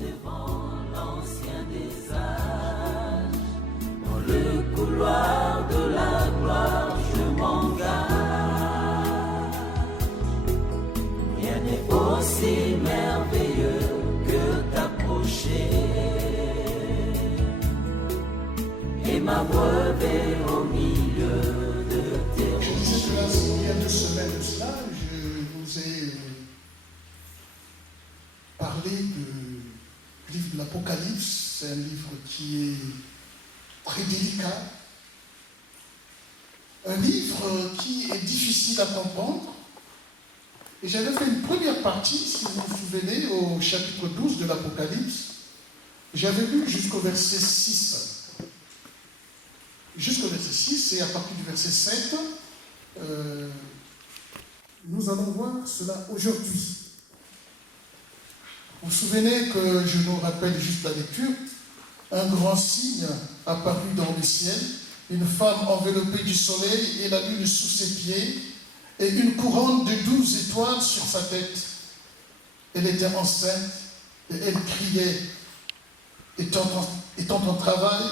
devant l'ancien des âges. Dans le couloir de la gloire, je m'engage. Rien n'est aussi merveilleux que t'approcher et m'abreuver au milieu de tes rochers. Je disais cela il y a 2 semaines de cela, je vous ai parlé du livre de l'Apocalypse. C'est un livre qui est très délicat, un livre qui est difficile à comprendre. Et j'avais fait une première partie, si vous vous souvenez, au chapitre 12 de l'Apocalypse. J'avais lu jusqu'au verset 6. Jusqu'au verset 6, et à partir du verset 7, nous allons voir cela aujourd'hui. Vous vous souvenez que, je nous rappelle juste la lecture, un grand signe apparut dans le ciel, une femme enveloppée du soleil et la lune sous ses pieds, et une couronne de 12 étoiles sur sa tête. Elle était enceinte et elle criait, étant en travail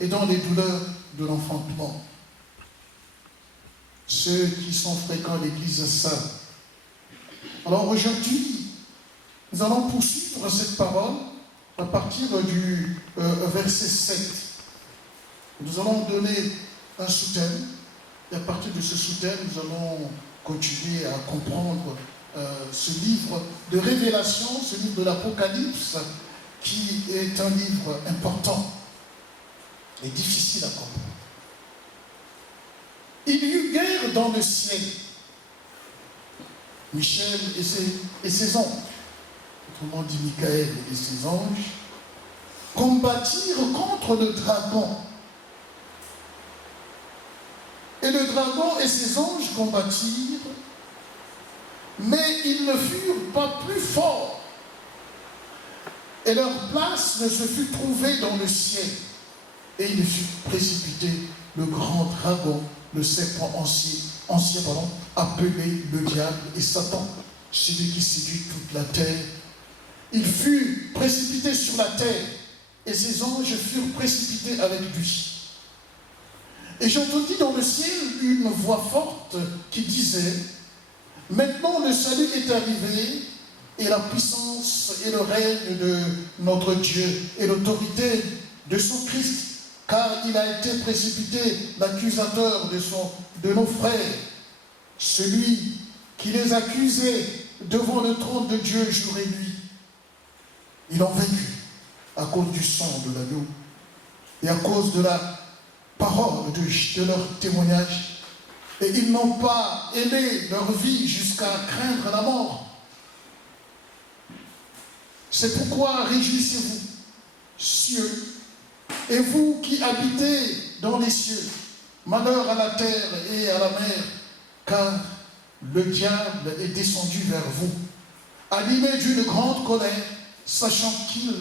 et dans les douleurs de l'enfantement. Ceux qui sont fréquents à l'église savent. Alors aujourd'hui, nous allons poursuivre cette parole à partir du verset 7. Nous allons donner un sous-thème. Et à partir de ce sous-thème, nous allons continuer à comprendre ce livre de révélation, ce livre de l'Apocalypse, qui est un livre important et difficile à comprendre. Il y eut guerre dans le ciel. Michel et ses anges, autrement dit Michael et ses anges, combattirent contre le dragon. Et le dragon et ses anges combattirent, mais ils ne furent pas plus forts. Et leur place ne se fut trouvée dans le ciel. Et il fut précipité le grand dragon, le serpent ancien, appelé le diable et Satan, celui qui séduit toute la terre. Il fut précipité sur la terre, et ses anges furent précipités avec lui. Et j'entendis dans le ciel une voix forte qui disait: maintenant le salut est arrivé, et la puissance et le règne de notre Dieu et l'autorité de son Christ, car il a été précipité l'accusateur de nos frères, celui qui les accusait devant le trône de Dieu jour et nuit. Ils ont vaincu à cause du sang de l'agneau et à cause de la parole de leur témoignage, et ils n'ont pas aimé leur vie jusqu'à craindre la mort. C'est pourquoi réjouissez-vous, cieux, et vous qui habitez dans les cieux, malheur à la terre et à la mer, car le diable est descendu vers vous, animé d'une grande colère, sachant qu'il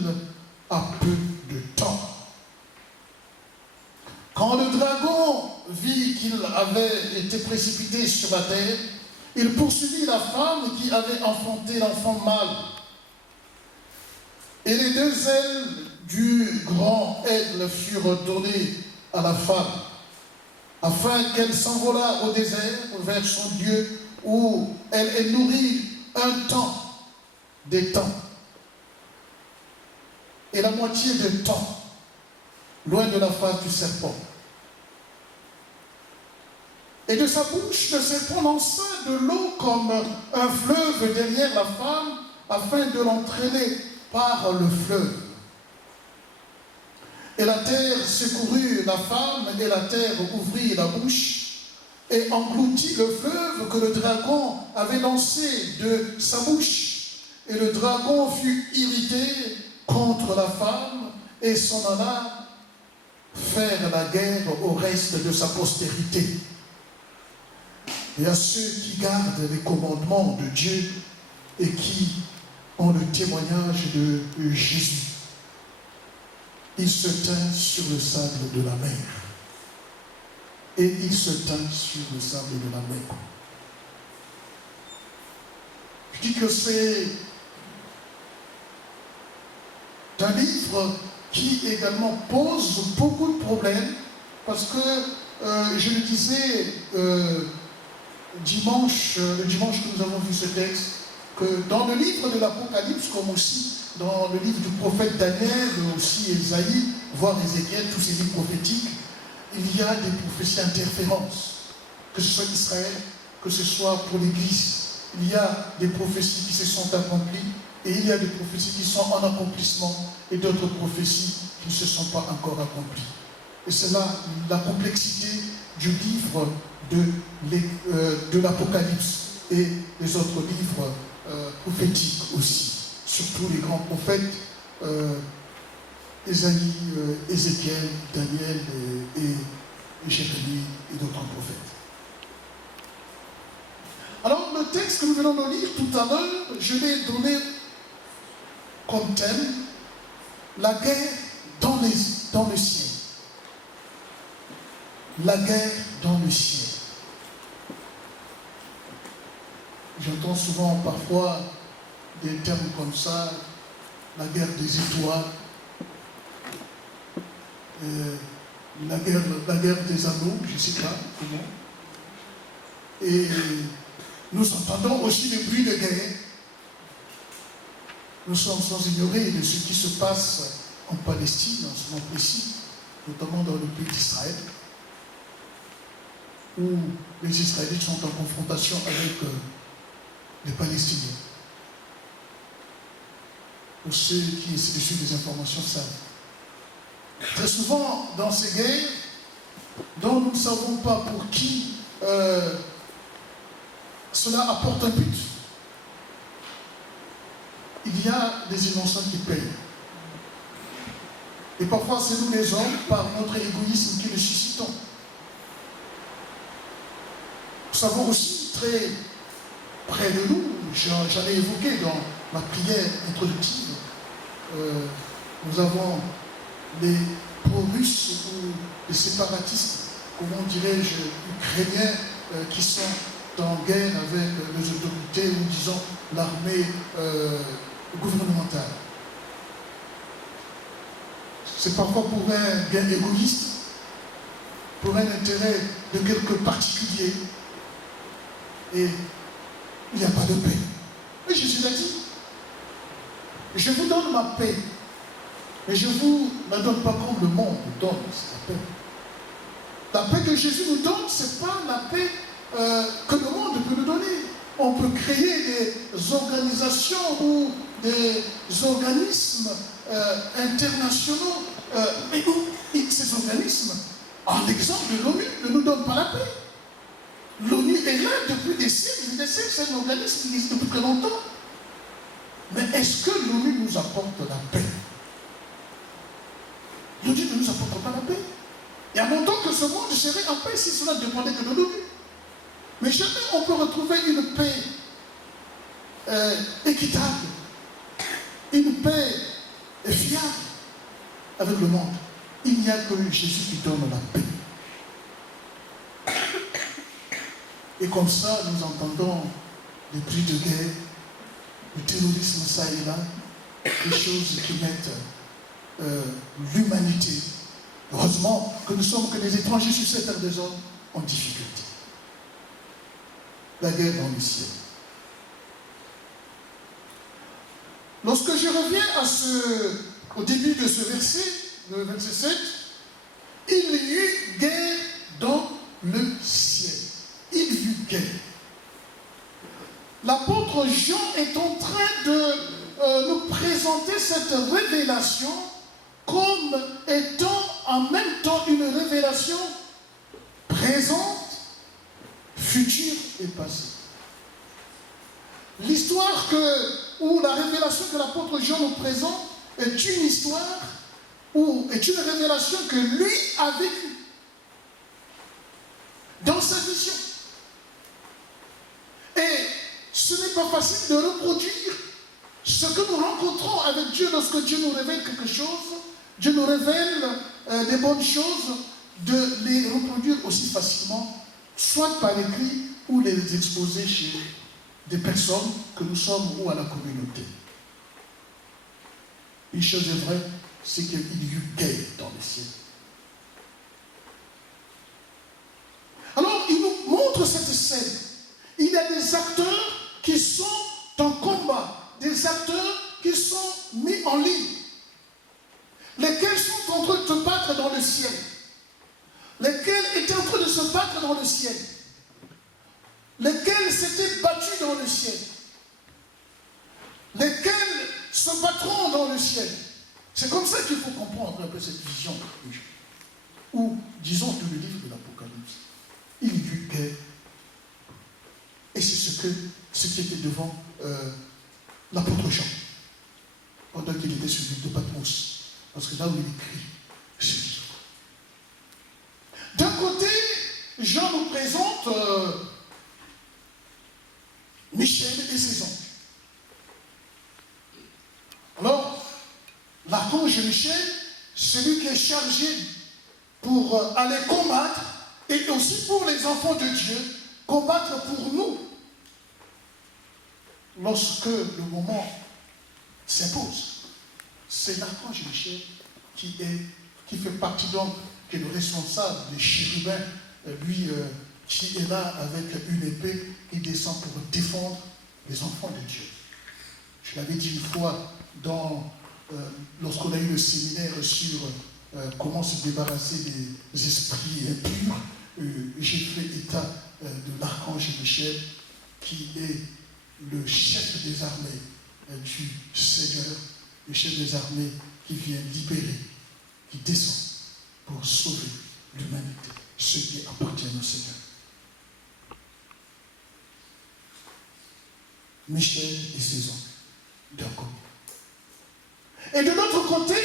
a peu de temps. Quand le dragon vit qu'il avait été précipité sur la terre, il poursuivit la femme qui avait enfanté l'enfant mâle. Et les 2 ailes du grand aigle furent données à la femme, afin qu'elle s'envolât au désert vers son Dieu, où elle est nourrie un temps, des temps, et la moitié de temps, loin de la face du serpent. Et de sa bouche, le serpent lança de l'eau comme un fleuve derrière la femme, afin de l'entraîner par le fleuve. Et la terre secourut la femme, et la terre ouvrit la bouche, et engloutit le fleuve que le dragon avait lancé de sa bouche. Et le dragon fut irrité contre la femme, et s'en alla faire la guerre au reste de sa postérité. Et à ceux qui gardent les commandements de Dieu et qui ont le témoignage de Jésus. Il se tint sur le sable de la mer. Et il se tint sur le sable de la mer. Je dis que c'est livre qui également pose beaucoup de problèmes, parce que, je le disais le dimanche que nous avons vu ce texte, que dans le livre de l'Apocalypse, comme aussi dans le livre du prophète Daniel, aussi Ésaïe, voire Ézéchiel, tous ces livres prophétiques, il y a des prophéties interférences, que ce soit Israël, que ce soit pour l'Église. Il y a des prophéties qui se sont accomplies, et il y a des prophéties qui sont en accomplissement, et d'autres prophéties qui ne se sont pas encore accomplies. Et c'est là la complexité du livre de l'Apocalypse et des autres livres prophétiques aussi, surtout les grands prophètes, Ésaïe, Ézéchiel, Daniel et Jérémie et d'autres prophètes. Alors le texte que nous venons de lire tout à l'heure, je l'ai donné comme thème, la guerre dans le ciel. La guerre dans le ciel. J'entends souvent parfois des termes comme ça, la guerre des étoiles, la guerre des anneaux, je ne sais pas comment. Et nous entendons aussi des bruits de guerre. Nous sommes sans ignorer de ce qui se passe en Palestine, en ce moment précis, notamment dans le pays d'Israël, où les Israélites sont en confrontation avec les Palestiniens. Pour ceux qui essaient de suivre des informations savent. Très souvent, dans ces guerres, dont nous ne savons pas pour qui cela apporte un but, il y a des innocents qui payent. Et parfois, c'est nous les hommes, par notre égoïsme, qui le suscitons. Nous savons aussi, très près de nous, j'en ai évoqué dans ma prière introductive, nous avons les pro-russes ou les séparatistes, comment dirais-je, ukrainiens, qui sont en guerre avec les autorités, ou disons l'armée gouvernementale. C'est parfois pour un gain égoïste, pour un intérêt de quelques particuliers, et il n'y a pas de paix. Mais Jésus l'a dit. Je vous donne ma paix, mais je ne vous la donne pas comme le monde donne, c'est la paix. La paix que Jésus nous donne, ce n'est pas la paix que le monde peut nous donner. On peut créer des organisations ou des organismes internationaux, mais ces organismes, en exemple de l'ONU, ne nous donnent pas la paix. L'ONU est là depuis des siècles, c'est un organisme qui existe depuis très longtemps. Mais est-ce que l'ONU nous apporte la paix? L'ONU ne nous apporte pas la paix. Et à mon temps que ce monde serait en paix si cela dépendait que de l'ONU. Mais jamais on peut retrouver une paix équitable, une paix fiable avec le monde. Il n'y a que Jésus qui donne la paix. Et comme ça, nous entendons des cris de guerre, le terrorisme ça et là, des choses qui mettent l'humanité. Heureusement que nous sommes que des étrangers sur cette terre des hommes en difficulté. La guerre dans le ciel. Lorsque je reviens au début de ce verset, le verset 7, il y eut guerre dans le ciel. Il y eut guerre. L'apôtre Jean est en train de nous présenter cette révélation comme étant en même temps une révélation présente, future et passée. L'histoire ou la révélation que l'apôtre Jean nous présente est une histoire ou est une révélation que lui a vécue dans sa vision. Et ce n'est pas facile de reproduire ce que nous rencontrons avec Dieu lorsque Dieu nous révèle quelque chose, Dieu nous révèle des bonnes choses, de les reproduire aussi facilement, soit par l'écrit ou les exposer chez des personnes que nous sommes ou à la communauté. Une chose est vraie, c'est qu'il y eut guerre dans le ciel. Alors, il nous montre cette scène. Il y a des acteurs qui sont en combat, des acteurs qui sont mis en ligne, lesquels sont en train de se battre dans le ciel, lesquels étaient en train de se battre dans le ciel, lesquels s'étaient battus dans le ciel, lesquels se battront dans le ciel. C'est comme ça qu'il faut comprendre un peu cette vision. Ou, disons, tout le livre de l'Apocalypse. Il y eut guerre. Et c'est ce qui était devant l'apôtre Jean, pendant qu'il était sur l'île de Patmos. Parce que là où il écrit ce livre. D'un côté, Jean nous présente Michel et ses anges. Alors, l'archange Michel, celui qui est chargé pour aller combattre, et aussi pour les enfants de Dieu, combattre pour nous, lorsque le moment s'impose. C'est l'archange Michel qui fait partie donc, qui est le responsable des chérubins, lui qui est là avec une épée, il descend pour défendre les enfants de Dieu. Je l'avais dit une fois lorsqu'on a eu le séminaire sur comment se débarrasser des esprits impurs, j'ai fait état de l'archange Michel, qui est le chef des armées du Seigneur, le chef des armées qui vient libérer, qui descend pour sauver l'humanité, ceux qui appartiennent au Seigneur. Michel et ses anges, d'un côté. Et de l'autre côté,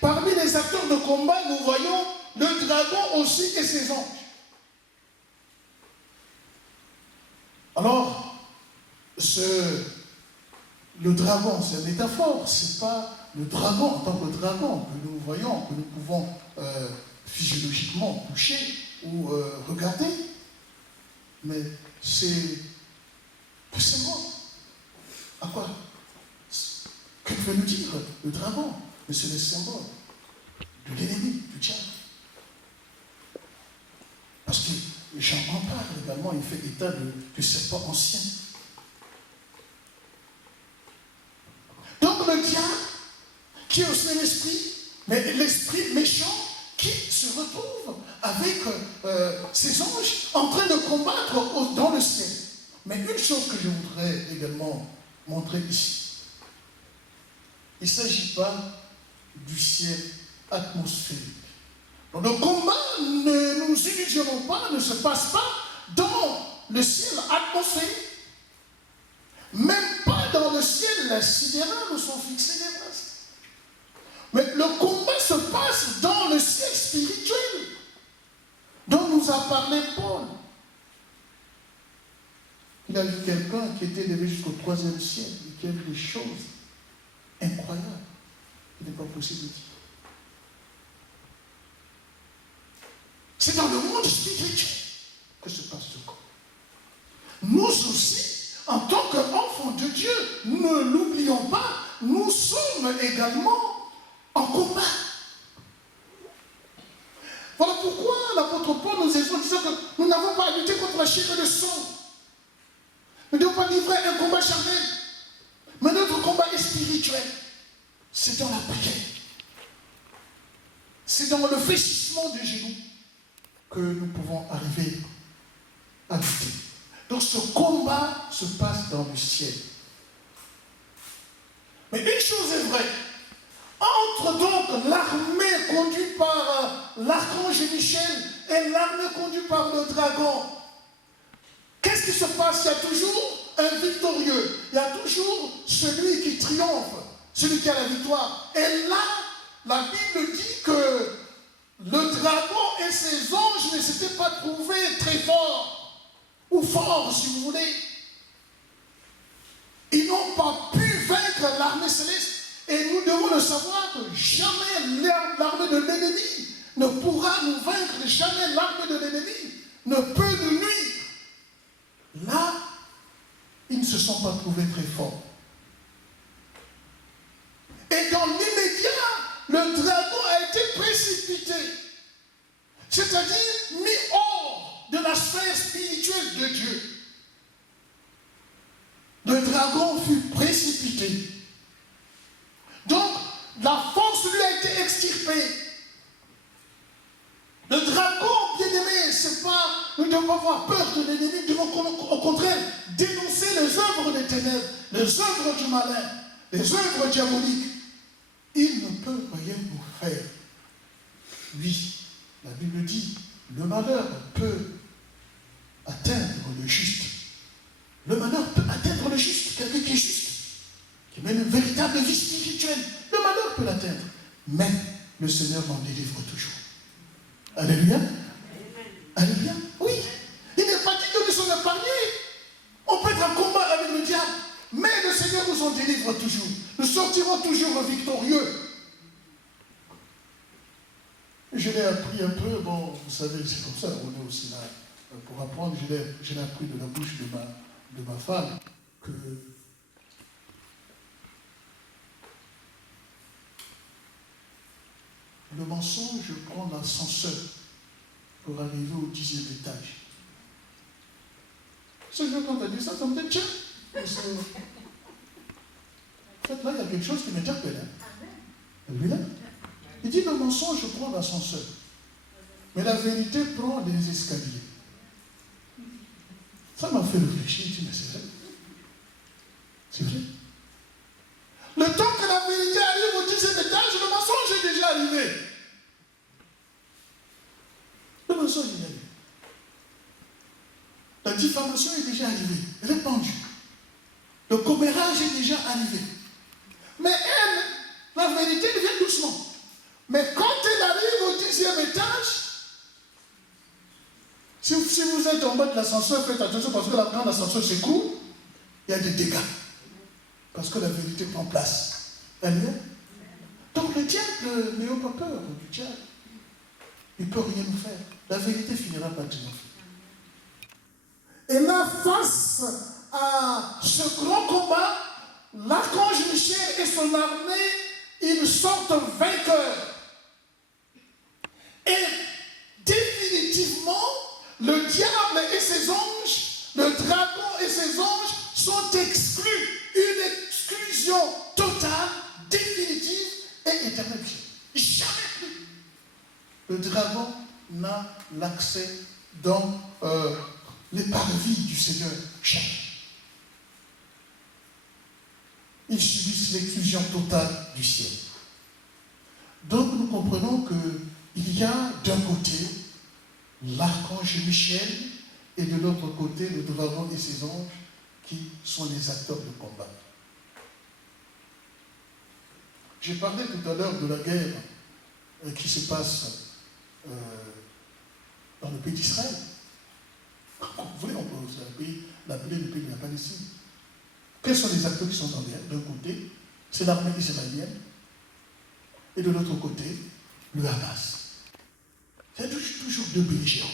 parmi les acteurs de combat, nous voyons le dragon aussi et ses anges. Alors, le dragon, c'est une métaphore, ce n'est pas le dragon en tant que dragon que nous voyons, que nous pouvons physiologiquement toucher ou regarder, mais c'est le symbole. À quoi? Que veut nous dire le dragon? Mais c'est le symbole de l'ennemi, du diable. Parce que Jean en parle également, il fait état du serpent ancien. Donc le diable, qui est aussi un esprit, mais l'esprit méchant, qui se retrouve avec ses anges en train de combattre dans le ciel. Mais une chose que je voudrais également montrer ici, il ne s'agit pas du ciel atmosphérique. Donc le combat, ne nous illusionnons pas, ne se passe pas dans le ciel atmosphérique. Même pas dans le ciel sidéral où sont fixés les brasses. Mais le combat se passe dans le ciel spirituel dont nous a parlé Paul. Il a vu quelqu'un qui était élevé jusqu'au 3e ciel et qui a vu des choses incroyables. Il n'est pas possible de dire. C'est dans le monde spirituel que se passe ce combat. Nous aussi, en tant qu'enfants de Dieu, ne l'oublions pas, nous sommes également en combat. Voilà pourquoi l'apôtre Paul nous exhorte en disant que nous n'avons pas à lutter contre la chair et le sang. Nous ne devons pas livrer un combat charnel. Mais notre combat est spirituel. C'est dans la prière. C'est dans le fléchissement du genou que nous pouvons arriver à lutter. Donc ce combat se passe dans le ciel. Mais une chose est vraie. Entre donc l'armée conduite par l'archange Michel et l'armée conduite par le dragon, qu'est-ce qui se passe? Il y a toujours un victorieux. Il y a toujours celui qui triomphe, celui qui a la victoire. Et là, la Bible dit que le dragon et ses anges ne s'étaient pas trouvés très forts, ou forts si vous voulez. Ils n'ont pas pu vaincre l'armée céleste. Et nous devons le savoir que jamais l'armée de l'ennemi ne pourra nous vaincre, jamais l'armée de l'ennemi ne peut nous nuire. Là, ils ne se sont pas trouvés très forts. Et dans l'immédiat épée. Le dragon, bien aimé, c'est pas, nous ne devons pas avoir peur de l'ennemi, nous devons au contraire dénoncer les œuvres des ténèbres, les œuvres du malin, les œuvres diaboliques. Il ne peut rien nous faire. Oui, la Bible dit, le malheur peut atteindre le juste. Le malheur peut atteindre le juste, quelqu'un qui est juste, qui mène une véritable vie spirituelle. Le malheur peut l'atteindre, mais le Seigneur m'en délivre toujours. Alléluia. Alléluia. Oui. Il n'est pas dit que nous sommes épargnés. On peut être en combat avec le diable, mais le Seigneur nous en délivre toujours. Nous sortirons toujours victorieux. Je l'ai appris un peu, bon, vous savez, c'est comme ça, on est aussi là pour apprendre. Je l'ai appris de la bouche de ma femme que le mensonge prend l'ascenseur pour arriver au 10e étage. Ce jour, quand tu as dit ça, ça me dit tiens. En fait, là, il y a quelque chose qui m'interpelle. Lui, là. Il dit le mensonge prend l'ascenseur, mais la vérité prend les escaliers. Ça m'a fait réfléchir. Je dis, mais c'est vrai. C'est vrai. Le temps que la vérité arrive au 10e étage, le mensonge est déjà arrivé. Le mensonge est arrivé. La diffamation est déjà arrivée, répandue. Le commérage est déjà arrivé. Mais elle, la vérité vient doucement. Mais quand elle arrive au 10e étage, si vous êtes en bas de l'ascenseur, faites attention parce que quand l'ascenseur s'écoule, il y a des dégâts. Parce que la vérité prend place. Alléluia. Donc le diable, n'ayons pas peur du diable. Il ne peut rien nous faire. La vérité finira par triompher. Et là, face à ce grand combat, l'archange Michel et son armée, ils sortent vainqueurs. Et définitivement, le diable et ses anges, le dragon et ses anges sont exclus. Une exclusion totale, définitive et éternelle. Jamais plus. Le dragon n'a l'accès dans les parvis du Seigneur. Jamais. Ils subissent l'exclusion totale du ciel. Donc nous comprenons qu'il y a d'un côté l'archange Michel et de l'autre côté le dragon et ses anges qui sont les acteurs de combat. J'ai parlé tout à l'heure de la guerre qui se passe dans le pays d'Israël. Vous voulez, on peut l'appeler le pays de la Palestine. Quels sont les acteurs qui sont en guerre? D'un côté, c'est l'armée israélienne, et de l'autre côté, le Hamas. Il y a toujours deux belligérants.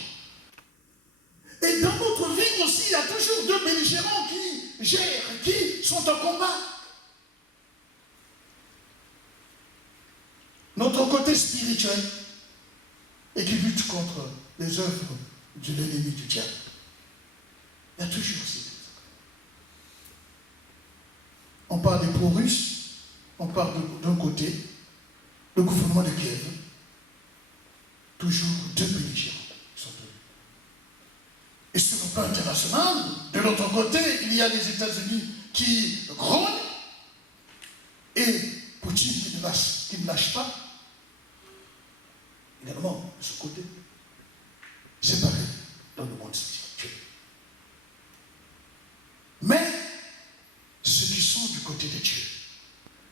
Et dans notre vie aussi, il y a toujours deux belligérants qui gèrent, qui sont en combat. Notre côté spirituel, et qui lutte contre les œuvres de l'ennemi du diable. Il y a toujours ces deux. On parle des pro-russes, on parle d'un côté, le gouvernement de Kiev, toujours deux belligérants qui sont venus. Et sur le plan international, de l'autre côté, il y a les États-Unis qui grognent et Poutine qui ne lâche pas. Également, de ce côté, c'est pareil dans le monde spirituel. Mais ceux qui sont du côté de Dieu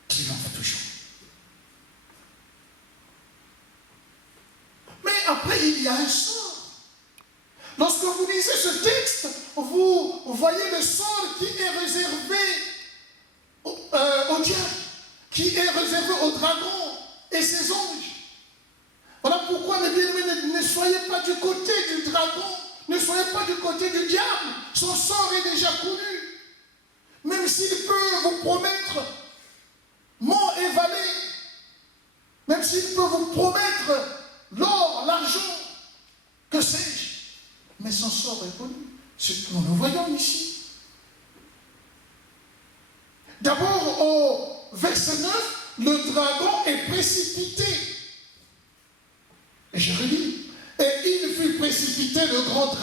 triomphent toujours. Mais après, il y a un sort. Lorsque vous lisez ce texte, vous voyez le sort qui est réservé au diable, qui est réservé au dragon et ses anges. Voilà pourquoi, mes bien-aimés, ne soyez pas du côté du dragon, ne soyez pas du côté du diable. Son sort est déjà connu. Même s'il peut vous promettre mort et vallée, même s'il peut vous promettre l'or, l'argent, que sais-je, mais son sort est connu. Nous le voyons ici. D'abord, au verset 9, le dragon est précipité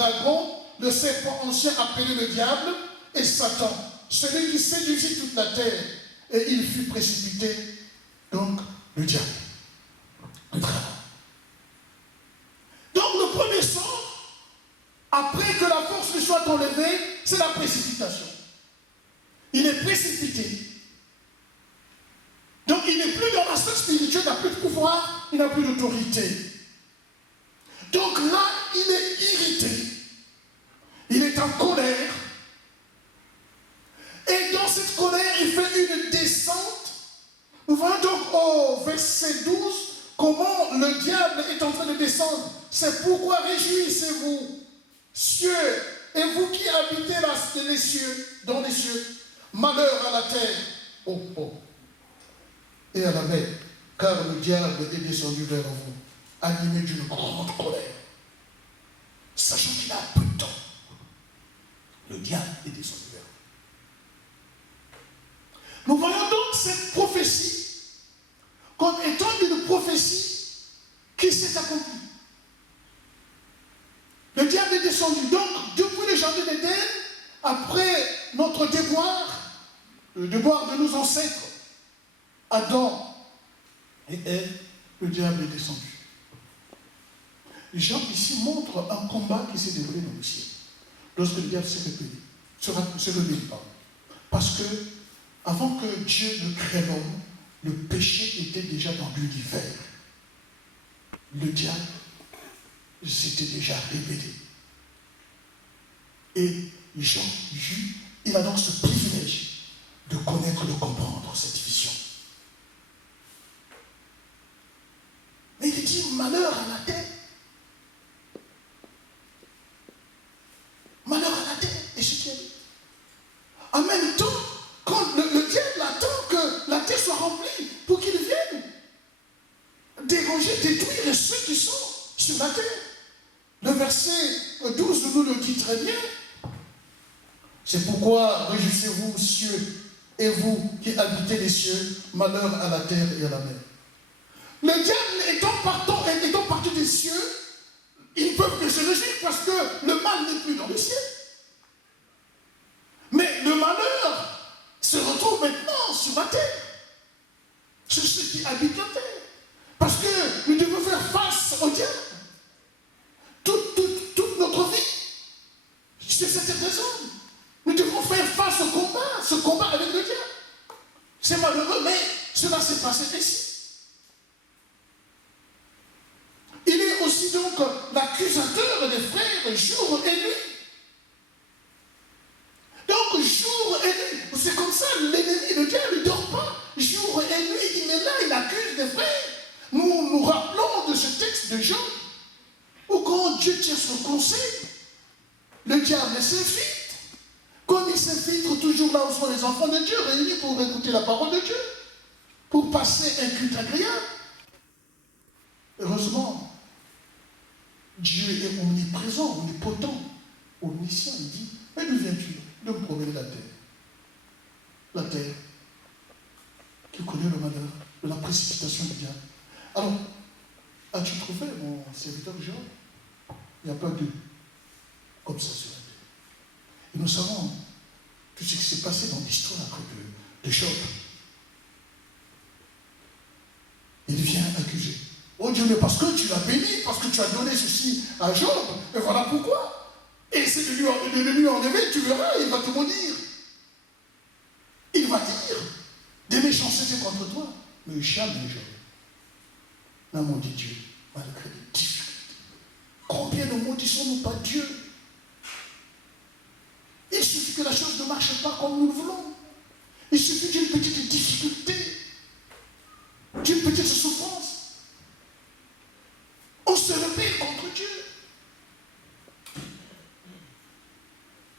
dragon, le serpent ancien appelé le diable, et Satan, celui qui séduisit toute la terre. Et il fut précipité, donc, le diable, le dragon. Donc le premier sort, après que la force lui soit enlevée, c'est la précipitation. Il est précipité. Donc il n'est plus dans la sphère spirituelle, il n'a plus de pouvoir, il n'a plus d'autorité. Donc là, il est irrité. Il est en colère. Et dans cette colère, il fait une descente. Nous voyons donc au verset 12 comment le diable est en train de descendre. C'est pourquoi réjouissez-vous, cieux, et vous qui habitez les cieux, dans les cieux. Malheur à la terre, et à la mer, car le diable est descendu vers vous, animé d'une grande colère. Sachant qu'il a peu de temps, le diable est descendu vers vous. Nous voyons donc cette prophétie comme étant une prophétie qui s'est accomplie. Le diable est descendu. Donc, depuis le jardin d'Éden, après notre déboire, le déboire de nos ancêtres, Adam et Ève, le diable est descendu. Jean ici montre un combat qui s'est déroulé dans le ciel. Lorsque le diable s'est rebellé, parce que avant que Dieu ne crée l'homme, le péché était déjà dans l'univers. Le diable s'était déjà révélé. Et Jean, il a donc ce privilège de connaître, de comprendre cette vision. Mais il dit malheur à la terre. Malheur à la terre. Et ce qui est. En même temps, quand le diable attend que la terre soit remplie pour qu'il vienne déranger, détruire ceux qui sont sur la terre. Le verset 12 nous le dit très bien. C'est pourquoi réjouissez-vous, cieux, et vous qui habitez les cieux, malheur à la terre et à la mer. Le diable étant parti des cieux, ils peuvent que se réjouir parce que le mal n'est plus dans le ciel. Mais le malheur se retrouve maintenant sur la terre, sur ceux qui habitent la terre. Parce que nous devons faire face au diable. Toute notre vie, c'est cette raison. Nous devons faire face au combat, ce combat avec le diable. C'est malheureux, mais cela s'est passé ici. Il est aussi donc l'accusateur des frères jour et nuit. Donc jour et nuit, c'est comme ça, l'ennemi, le diable, il ne dort pas. Jour et nuit, il est là, il accuse des frères. Nous nous rappelons de ce texte de Jean, où quand Dieu tient son conseil, le diable s'infiltre. Comme il s'infiltre toujours là où sont les enfants de Dieu, réunis pour écouter la parole de Dieu, pour passer un culte agréable. Heureusement, Dieu est omniprésent, omnipotent, omniscient. Il dit, mais d'où viens-tu de me promener la terre? La terre qui connaît le malheur de la précipitation du diable. Alors, as-tu trouvé mon serviteur Job? Il n'y a pas deux comme ça sur la terre. Et nous savons tout ce qui s'est passé dans l'histoire de Job. Il vient accuser. Oh Dieu, mais parce que tu l'as béni, parce que tu as donné ceci à Job, et voilà pourquoi. Et c'est de lui enlever, tu verras, il va te maudire. Il va dire des méchancetés contre toi, mais jamais Job n'a maudit Dieu, malgré les difficultés. Combien ne maudissons-nous pas Dieu? Il suffit que la chose ne marche pas comme nous le voulons. Il suffit d'une petite difficulté, d'une petite souffrance. On se rebelle contre Dieu.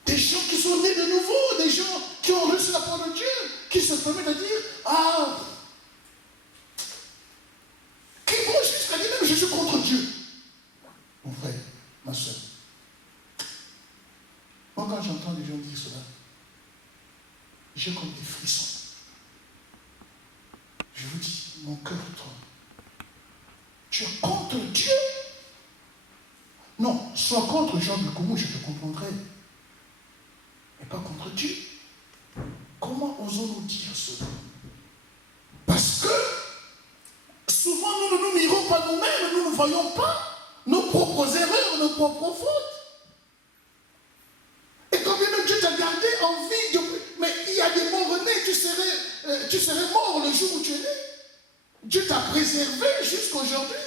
Des gens qui sont nés de nouveau, des gens qui ont reçu la parole de Dieu, qui se permettent de dire, ah, qui vont jusqu'à dire même je suis contre Dieu. Mon frère, ma soeur, moi quand j'entends des gens dire cela, j'ai comme des frissons. Je vous dis, mon cœur tremble. Tu es contre Dieu? Non, Soit contre Jean Bukumu, je te comprendrai. Mais pas contre Dieu. Comment osons-nous dire cela? Parce que souvent nous ne nous mirons pas nous-mêmes, nous ne voyons pas nos propres erreurs, nos propres fautes. Et combien de Dieu t'a gardé en vie? Mais il y a des morts-nés, tu serais mort le jour où tu es né. Dieu t'a préservé jusqu'aujourd'hui.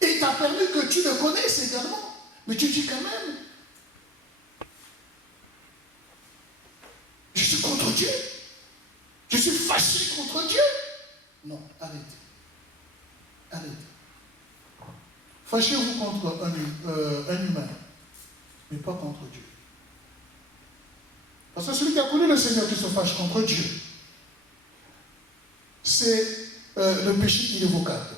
Et il t'a permis que tu le connaisses également. Mais tu dis quand même, je suis contre Dieu. Je suis fâché contre Dieu. Non, arrêtez. Arrêtez. Fâchez-vous contre un humain, mais pas contre Dieu. Parce que celui qui a connu le Seigneur qui se fâche contre Dieu, c'est le péché irrévocable.